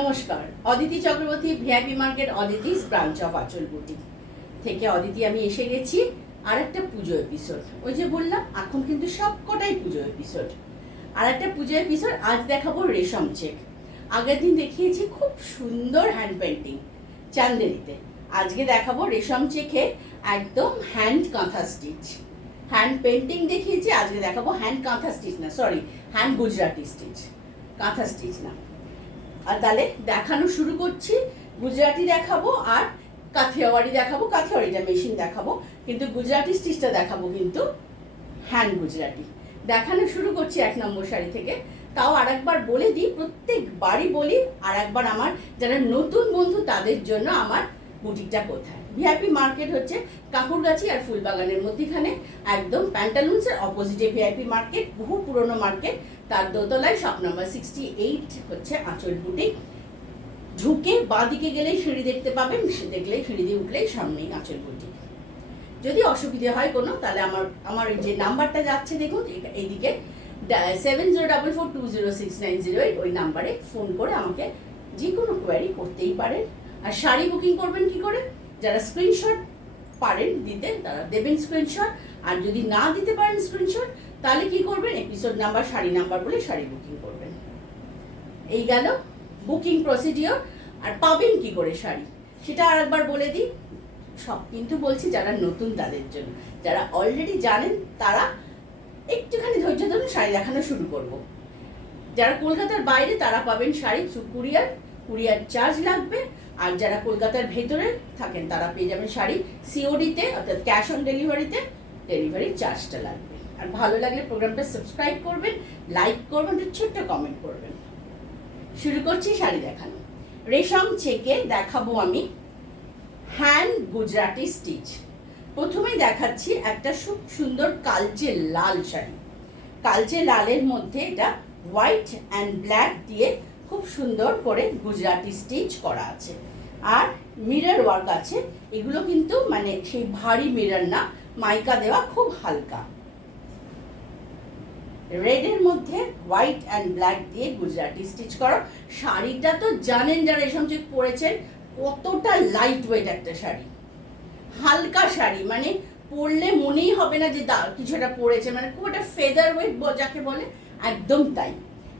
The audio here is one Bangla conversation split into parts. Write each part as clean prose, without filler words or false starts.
নমস্কার, Aditi Chakraborty VIP market Aditi's branch of আঁচল বুটিক থেকে অদিতি আমি এসে গেছি আর একটা পুজো এপিসোড। ওই যে বললাম এখন কিন্তু সবকটাই পুজো এপিসোড। আর একটা পুজো এপিসোড আজ দেখাবো রেশম চেক। আগের দিন দেখিয়েছি খুব সুন্দর হ্যান্ড পেন্টিং চান্দেরিতে। আজকে দেখাবো রেশম চেকে একদম হ্যান্ড কাঁথা স্টিচ। হ্যান্ড পেন্টিং দেখিয়েছি, আজকে দেখাবো হ্যান্ড কাঁথা স্টিচ না, সরি হ্যান্ড গুজরাটি স্টিচ, কাঁথা স্টিচ না। আর তাহলে দেখানো শুরু করছি। গুজরাটি দেখাবো আর কাথিয়াওয়াড়ি দেখাবো। কাথিয়াওয়াড়িটা মেশিন দেখাবো, কিন্তু গুজরাটি স্টিচটা দেখাবো কিন্তু হ্যান্ড গুজরাটি। দেখানো শুরু করছি 1 নম্বর শাড়ি থেকে। তাও আরেকবার বলে দিই, প্রত্যেকবারই বলি, আর একবার আমার যারা নতুন বন্ধু তাদের জন্য আমার বুটিকটা কোথায়। ভিআইপি মার্কেট হচ্ছে কাকুরগাছি আর ফুলবাগানের মধ্যখানে, একদম প্যান্টালুন্সের অপোজিটে ভিআইপি মার্কেট, বহু পুরনো মার্কেট। তার দোতলায় শপ নাম্বার 68 হচ্ছে আঁচল বুটিক। ঢুকে বাঁদিকে গেলেই সিঁড়ি দেখতে পাবেন, দেখলেই সিঁড়ি দিয়ে উঠলেই সামনেই আঁচল বুটিক। যদি অসুবিধে হয় কোনো, তাহলে আমার যে নাম্বারটা যাচ্ছে দেখুন এইদিকে 7044206908, ওই নাম্বারে ফোন করে আমাকে যে কোনো কোয়ারি করতেই পারেন। আর শাড়ি বুকিং করবেন কি করে? যারা স্ক্রিনশট পারেন দিতে তারা দেবেন স্ক্রিনশট, আর যদি না দিতে পারেন স্ক্রিনশট তাহলে কি করবেন, এপিসোড নাম্বার শাড়ি নাম্বার বলে শাড়ি বুকিং করবেন। এই গেল বুকিং প্রসিডিওর। আর পাবেন কি করে শাড়ি সেটা আর একবার বলে দিই। সব কিন্তু বলছি যারা নতুন তাদের জন্য, যারা অলরেডি জানেন তারা একটুখানি ধৈর্য ধরুন, শাড়ি দেখানো শুরু করব। যারা কলকাতার বাইরে তারা পাবেন শাড়ি থ্রু কুরিয়ার চার্জ লাগবে। আর যারা কলকাতার ভেতরে থাকেন তারা পেয়ে যাবেন শাড়ি সিওডিতে, অর্থাৎ ক্যাশ অন ডেলিভারিতে, ডেলিভারি চার্জটা লাগবে। আর ভালো লাগলে প্রোগ্রামটা সাবস্ক্রাইব করবেন, লাইক করবেন, একটা ছোট্ট কমেন্ট করবেন। শুরু করছি শাড়ি দেখানো। রেশম চেকে দেখাবো আমি হ্যান্ড গুজরাটি স্টিচ। প্রথমেই দেখাচ্ছি একটা খুব সুন্দর কালচে লাল শাড়ি। কালচে লালের মধ্যে এটা হোয়াইট অ্যান্ড ব্ল্যাক দিয়ে খুব সুন্দর করে গুজরাটি স্টিচ করা আছে। আর মিরর ওয়ার্ক আছে। এগুলো কিন্তু মানে সেই ভারী মিরর না, মাইকা দেওয়া, খুব হালকা। রেডের মধ্যে হোয়াইট অ্যান্ড ব্ল্যাক দিয়ে গুজরাটি স্টিচ করা। শাড়িটা তো জানেন যারা রেশম চেক পরেছেন কতটা লাইট ওয়েট একটা শাড়ি, হালকা শাড়ি, মানে পরলে মনেই হবে না যে কিছু একটা পরেছে, মানে খুব একটা ফেদার ওয়েট যাকে বলে, একদম তাই।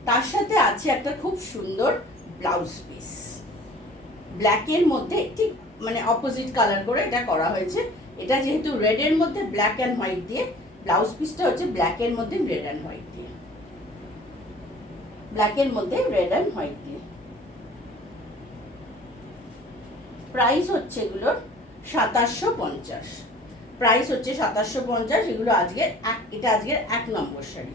তার সাথে আছে একটা খুব সুন্দর ব্লাউজ পিস, ব্ল্যাকের মধ্যে ঠিক মানে অপোজিট কালার করে এটা করা হয়েছে। এটা যেহেতু রেডের মধ্যে ব্ল্যাক অ্যান্ড হোয়াইট দিয়ে, ব্লাউজ পিসটা হচ্ছে ব্ল্যাকের মধ্যে রেড অ্যান্ড হোয়াইট দিয়ে, ব্ল্যাকের মধ্যে রেড অ্যান্ড হোয়াইট দিয়ে। প্রাইস হচ্ছে এগুলোর 2750। প্রাইস হচ্ছে 2750। এগুলো এটা আজকের 1 নম্বর শাড়ি।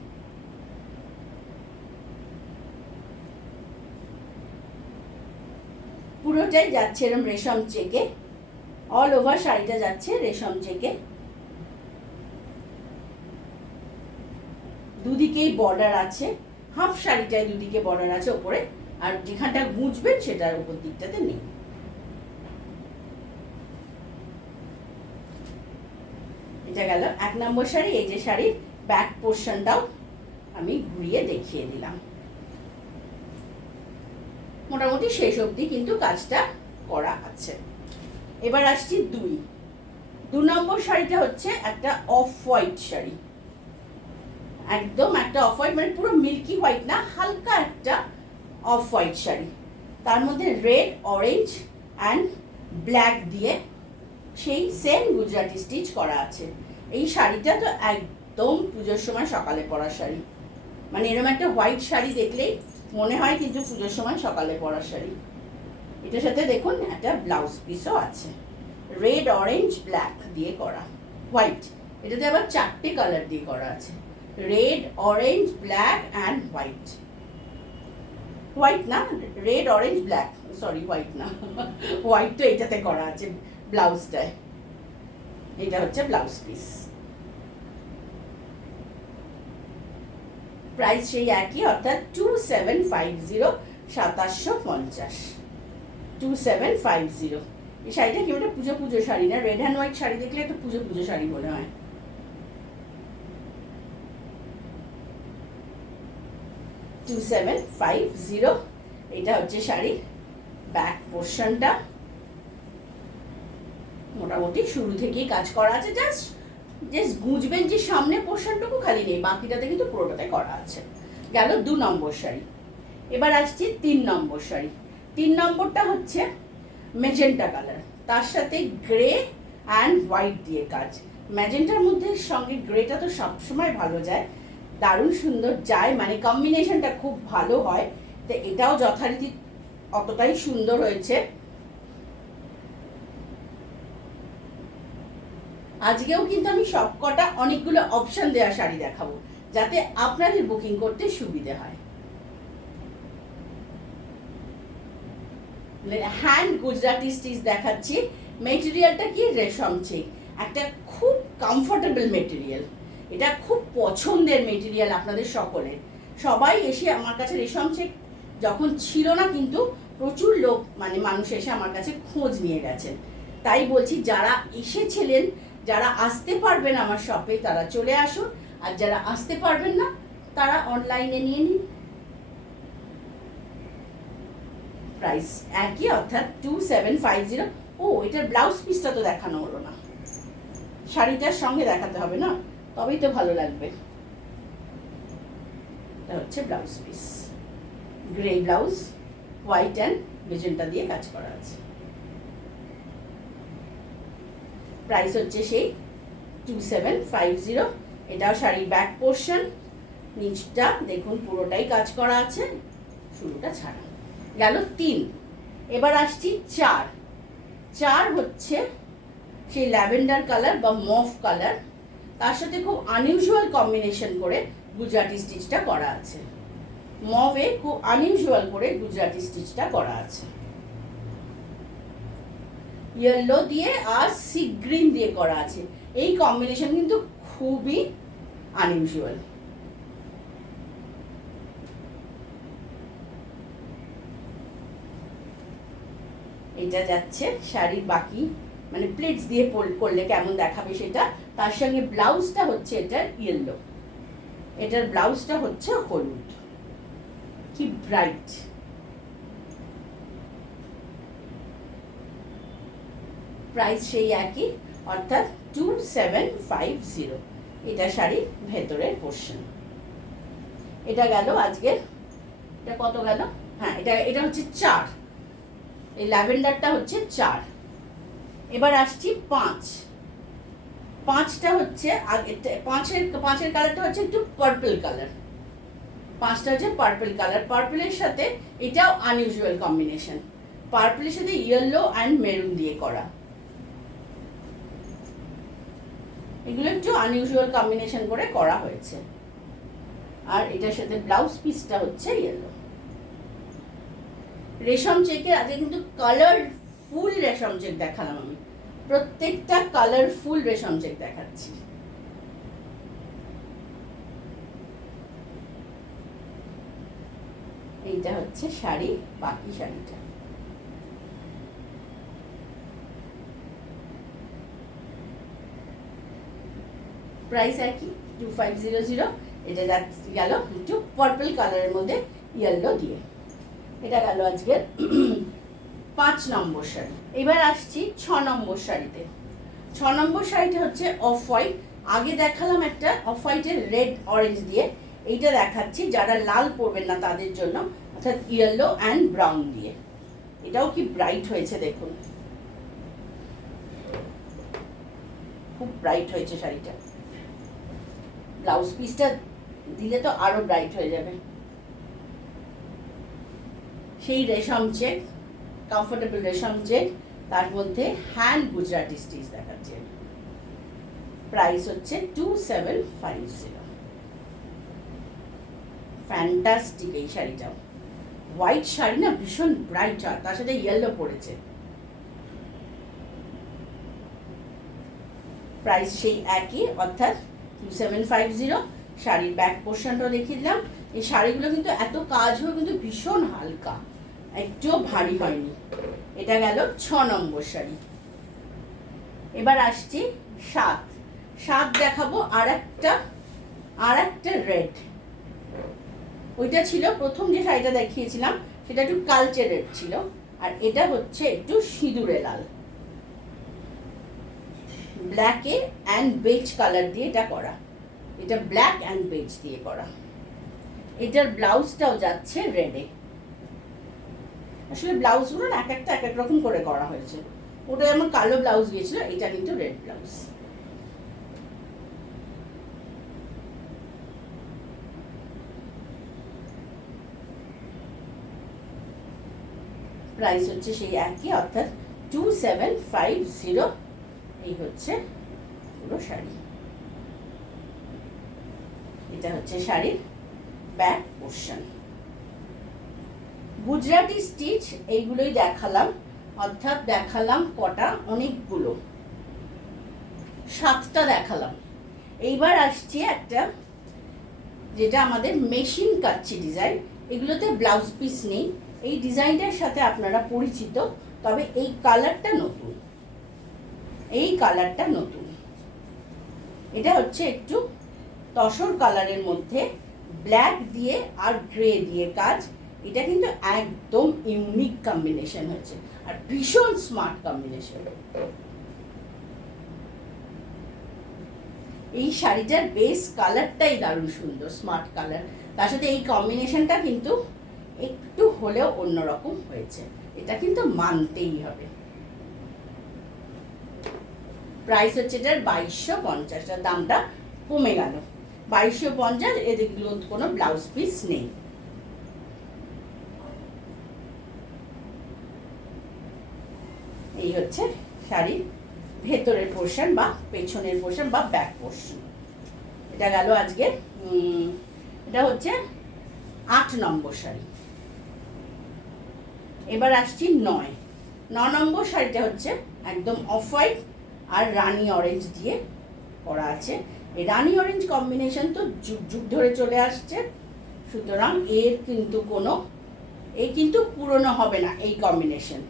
পুরোটাই যাচ্ছে এরকম রেশম চেকে, অল ওভার শাড়িটা যাচ্ছে রেশম চেকে। দুদিকেই বর্ডার আছে, হাফ শাড়িটায় দুদিকে বর্ডার আছে ওপরে, আর যেখানটা গুঁজবেন সেটার উপর দিকটাতে নেই। এটা গেল 1 নম্বর শাড়ি। এই যে শাড়ির ব্যাক পোর্শনটাও আমি ঘুরিয়ে দেখিয়ে দিলাম। মোটামুটি শেষ অবধি কিন্তু কাজটা করা আছে। এবার আসছি 2 নম্বর শাড়িটা হচ্ছে একটা অফ হোয়াইট শাড়ি, একদম একটা অফ হোয়াইট, মানে পুরো মিল্কি হোয়াইট না, হালকা একটা অফ হোয়াইট শাড়ি। তার মধ্যে রেড, অরেঞ্জ অ্যান্ড ব্ল্যাক দিয়ে সেই সেম গুজরাটি স্টিচ করা আছে। এই শাড়িটা তো একদম পুজোর সময় সকালে পরার শাড়ি, মানে এরকম একটা হোয়াইট শাড়ি দেখলেই মনে হয় কিন্তু পুজোর সময় সকালে পরার শাড়ি। এটার সাথে দেখুন একটা ব্লাউজ পিসও আছে, রেড, অরেঞ্জ, ব্ল্যাক দিয়ে করা, হোয়াইট। এটাতে আবার 4টে কালার দিয়ে করা আছে, red, orange, black and white. White না, red, orange, black, sorry white না, হোয়াইট তো এটাতে করা আছে ব্লাউজটায়। এটা হচ্ছে ব্লাউজ পিস। প্রাইস সেই একই, অর্থাৎ 2750, 2750, 2750। এই শাড়িটা কি একটা পুজো শাড়ি না, রেড অ্যান্ড হোয়াইট শাড়ি দেখলে একটা পুজো শাড়ি মনে হয়। 2750 এটা হচ্ছে শাড়ি ব্যাক পোর্শনটা মোটামুটি শুরু থেকেই কাজ করা আছে, জাস্ট গুঁজবেন যে সামনে পোর্শনটুকু খালি নেই, বাকিটাতে কিন্তু পুরোটাতে করা আছে। গেল 2 নম্বর শাড়ি। এবার আসছি 3 নম্বর শাড়ি। 3 নম্বরটা হচ্ছে ম্যাজেন্টা কালার, তার সাথে গ্রে অ্যান্ড হোয়াইট দিয়ে কাজ। ম্যাজেন্টার মধ্যে সঙ্গে গ্রেটা তো সবসময় ভালো যায়, দারুণ সুন্দর যায়, মানে কম্বিনেশনটা খুব ভালো হয়। তো এটাও যথারীতি অতটাই সুন্দর হয়েছে। আজকেও কিন্তু আমি সবকটা অনেকগুলো অপশন দেওয়া শাড়ি দেখাবো, যাতে আপনাদের বুকিং করতে সুবিধে হয়। হ্যান্ড গুজরাটি স্টিচ দেখাচ্ছি। মেটেরিয়ালটা কি? রেশম চেক, একটা খুব কমফোর্টেবল মেটেরিয়াল। এটা খুব পছন্দের মেটেরিয়াল আপনাদের সকলের। সবাই এসে আমার কাছে রেশম চেক যখন ছিল না, কিন্তু প্রচুর লোক মানে মানুষ এসে আমার কাছে খোঁজ নিয়ে গেছেন। তাই বলছি, যারা এসেছিলেন, যারা আসতে পারবেন আমার শপে, তারা চলে আসুন, আর যারা আসতে পারবেন না তারা অনলাইনে নিয়ে নিন। প্রাইস একই, অর্থাৎ 2750। ও, এটার ব্লাউজ পিসটা তো দেখানো হলো না, শাড়িটার সঙ্গে দেখাতে হবে না, তবেই তো ভালো লাগবে। এটা হচ্ছে blouse piece, grey blouse, white and magenta দিয়ে কাজ করা আছে। প্রাইস হচ্ছে সেই 2750। এটাও শাড়ির ব্যাক পোর্শন, নিচটা দেখুন পুরোটাই কাজ করা আছে, শুরুটা ছাড়া। গেল 3। এবার আসছি 4। 4 হচ্ছে সেই ল্যাভেন্ডার কালার বা মফ কালার, তার সাথে খুব আনইউজুয়াল কম্বিনেশন করে গুজরাটি স্টিচটা করা আছে। মভে খুব আনইউজুয়াল করে গুজরাটি স্টিচটা করা আছে। ইয়েলো দিয়ে আর সি গ্রিন দিয়ে করা আছে। এই কম্বিনেশন কিন্তু খুবই আনইউজুয়াল। এটা যাচ্ছে শাড়ির বাকি, মানে প্লেটস দিয়ে করলে কেমন দেখাবে সেটা। তার সঙ্গে ব্লাউজটা হচ্ছে এটার ইয়েলো, এটার ব্লাউজটা হচ্ছে হলুদ, কি ব্রাইট। প্রাইস সেই একই, অর্থাৎ 2750। এটা শাড়ির ভেতরের পোর্শন। এটা গেল আজকের, এটা কত গেল? হ্যাঁ, এটা হচ্ছে 4। এই ল্যাভেন্ডারটা হচ্ছে 4। এবার আসছি 5। 5টা হচ্ছে পাঁচের কালারটা হচ্ছে একটু পার্পল কালার। 5টা হচ্ছে পার্পল কালার। পার্পলের সাথে এটাও আনইউজুয়াল কম্বিনেশন, পার্পলের সাথে ইয়েলো অ্যান্ড মেরুন দিয়ে করা। এগুলো একটু আনইউজুয়াল কম্বিনেশন করে করা হয়েছে। আর এটার সাথে ব্লাউজ পিসটা হচ্ছে ইয়েলো। রেশম চেকের আজকে কিন্তু কালারফুল রেশম চেক দেখালাম আমি, প্রত্যেকটা কালারফুল রেশম চেক দেখাচ্ছি। এইটা হচ্ছে শাড়ি, বাকি শাড়িটা। প্রাইস একই 2500। এটা গেল একটু পার্পল কালারের মধ্যে ইয়েলো দিয়ে। এটা গেল আজকের 5 নম্বর শাড়ি। এবার আসছি 6 নম্বর শাড়িতে। 6 নম্বর শাড়িটা হচ্ছে অফ হোয়াইট। আগে দেখালাম একটা অফ হোয়াইটের রেড অরেঞ্জ দিয়ে, এইটা দেখাচ্ছি যারা লাল পরবেন না তাদের জন্য, অর্থাৎ ইয়েলো অ্যান্ড ব্রাউন দিয়ে। এটাও কি ব্রাইট হয়েছে দেখুন, খুব ব্রাইট হয়েছে শাড়িটা। ব্লাউজ পিসটা দিলে তো আরো ব্রাইট হয়ে যাবে। সেই রেশম চেক, কমফোর্টেবল রেশম চেক, তার মধ্যে হ্যান্ড গুজরাটি স্টিচ দেখাচ্ছে। প্রাইস হচ্ছে 2750। ফ্যান্টাস্টিক এই শাড়িটাও। হোয়াইট শাড়ি না, ভীষণ ব্রাইট হয়, তার সাথে ইয়েলো পড়েছে। প্রাইস সেই একই, অর্থাৎ 2750। শাড়ির ব্যাক পোর্শনটাও দেখিয়ে দিলাম। এই শাড়িগুলো কিন্তু এত কাজ হয়ে কিন্তু ভীষণ হালকা, একটুও ভারী হয়নি। এটা গেল 6 নম্বর শাড়ি। এবার আসছি 7। 7 দেখাবো আর একটা রেড। ওইটা ছিল প্রথম যে শাড়িটা দেখিয়েছিলাম, সেটা একটু কালচে রেড ছিল, আর এটা হচ্ছে একটু সিঁদুরে লাল, ব্ল্যাকে অ্যান্ড বেজ কালার দিয়ে এটা করা। এটা ব্ল্যাক অ্যান্ড বেজ দিয়ে করা। এটার ব্লাউজটাও যাচ্ছে রেডে। আসলে ব্লাউজগুলো এক একটা এক এক রকম করে করা হয়েছে। ওটা যেমন কালো ব্লাউজ গিয়েছিল, এটা কিন্তু রেড ব্লাউজ। প্রাইস হচ্ছে সেই একই, অর্থাৎ 2750। এই হচ্ছে পুরো শাড়ি। এটা হচ্ছে শাড়ির ব্যাক পোর্শন। গুজরাটি স্টিচ এইগুলোই দেখালাম, অর্থাৎ দেখালাম কটা, অনেকগুলো, 7টা দেখালাম। এইবার আসছে একটা, যেটা আমাদের মেশিন কাচ্চি ডিজাইন। এগুলোতে ব্লাউজ পিস নেই। এই ডিজাইনটার সাথে আপনারা পরিচিত, তবে এই কালারটা নতুন। এই কালারটা নতুন। এটা হচ্ছে একটু তসর কালারের মধ্যে ব্ল্যাক দিয়ে আর গ্রে দিয়ে কাজ। এটা কিন্তু একদম ইউনিক কম্বিনেশন হয়েছে, আর ভীষণ স্মার্ট কম্বিনেশন। এই শাড়িটার বেস কালারটাই দারুণ সুন্দর, স্মার্ট কালার। তার সাথে এই কম্বিনেশনটা কিন্তু একটু হলেও অন্যরকম হয়েছে, এটা কিন্তু মানতেই হবে। প্রাইস হচ্ছে এটার 2250, দামটা কমে গেল 2250। এগুলো কোনো ব্লাউজ পিস নেই। এই হচ্ছে শাড়ির ভেতরের পোর্শন বা পেছনের পোর্শন বা ব্যাক পোর্শন। এটা গেল আজকে। এটা হচ্ছে 8 নম্বর শাড়ি। এবার আসছি 9 নম্বর শাড়িটা হচ্ছে একদম অফ হোয়াইট আর রানি অরেঞ্জ দিয়ে করা আছে। এই রানি অরেঞ্জ কম্বিনেশন তো যুগ যুগ ধরে চলে আসছে, সুতরাং এর কিন্তু কিন্তু পুরনো হবে না এই কম্বিনেশন।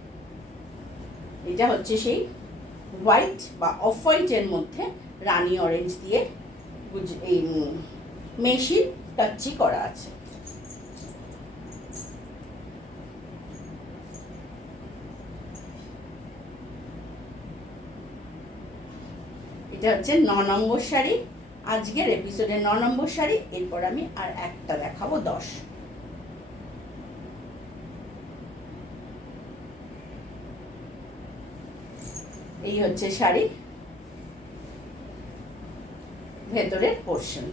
এটা হচ্ছে সেই হোয়াইট বা অফ হোয়াইটের মধ্যে রানি অরেঞ্জ দিয়ে এই মেশিন কাচ্চি করা আছে। এটা হচ্ছে 9 নম্বর শাড়ি, আজকের এপিসোডে 9 নম্বর শাড়ি। এরপর আমি আর একটা দেখাবো 10। এই হচ্ছে শাড়ি ভেতরের পোর্শন।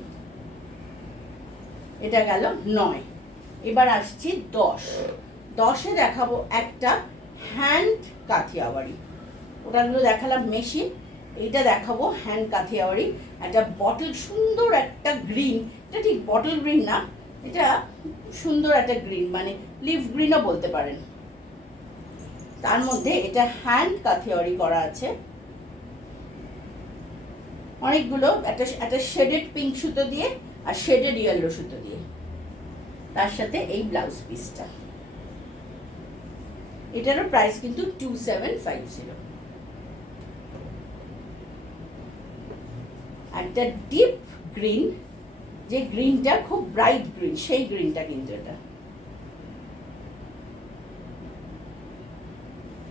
এটা গেল 9। এবার আসছি 10-এ দেখাবো একটা হ্যান্ড কাথিয়াওয়ারি। ওটাগুলো দেখালাম মেশিন, এইটা দেখাবো হ্যান্ড কাথিয়াওয়ারি। একটা বটল, সুন্দর একটা গ্রিন, এটা ঠিক বটল গ্রিন না, এটা সুন্দর একটা গ্রিন, মানে লিভ গ্রিনও বলতে পারেন। তার মধ্যে এটা হ্যান্ড কাথিয়াওয়ারি করা আছে অনেকগুলো, একটা শেডেড পিঙ্ক সুতো দিয়ে আর শেডেড ইয়েলো সুতো দিয়ে, তার সাথে এই ব্লাউজ পিসটা। এটারও প্রাইস কিন্তু 2750। একটা ডিপ গ্রিন, যে গ্রিনটা খুব ব্রাইট গ্রিন, সেই গ্রিনটা কিন্তু এটা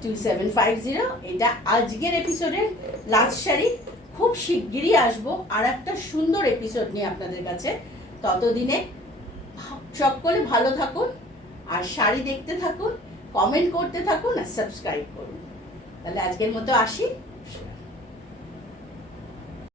2750। এটা আজকের এপিসোডের লাস্ট শাড়ি। খুব শিগগিরই আসবো আর একটা সুন্দর এপিসোড নিয়ে আপনাদের কাছে। ততদিনে সকলে ভালো থাকুন আর শাড়ি দেখতে থাকুন, কমেন্ট করতে থাকুন আর সাবস্ক্রাইব করুন। তাহলে আজকের মতো আসি।